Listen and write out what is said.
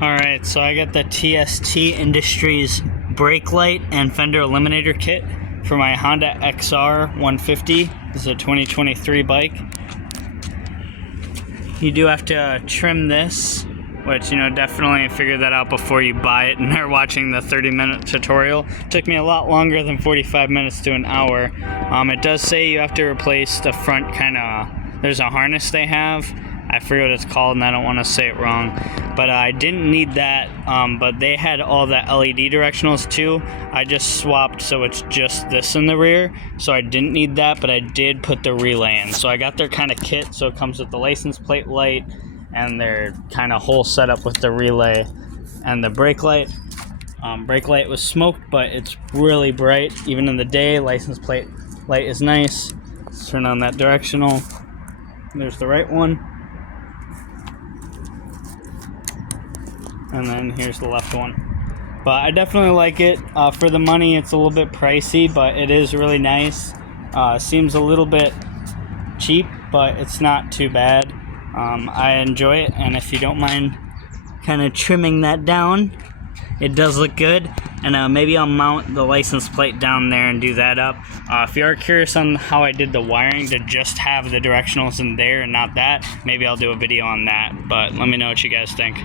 Alright, so I got the TST Industries brake light and Fender Eliminator kit for my Honda XR150. This is a 2023 bike. You do have to trim this, which, definitely figure that out before you buy it and are watching the 30-minute tutorial. It took me a lot longer than 45 minutes to an hour. It does say you have to replace the front there's a harness they have. I forget what it's called and I don't want to say it wrong. But I didn't need that, but they had all the LED directionals too. I just swapped so it's just this in the rear. So I didn't need that, but I did put the relay in. So I got their kind of kit, so it comes with the license plate light and their kind of whole setup with the relay and the brake light. Brake light was smoked, but it's really bright. Even in the day, license plate light is nice. Let's turn on that directional. There's the right one. And then here's the left one. But I definitely like it. For the money, it's a little bit pricey, but it is really nice. Seems a little bit cheap, but it's not too bad. I enjoy it, and if you don't mind kind of trimming that down, it does look good. And maybe I'll mount the license plate down there and do that up. If you are curious on how I did the wiring to just have the directionals in there and not that, maybe I'll do a video on that. But let me know what you guys think.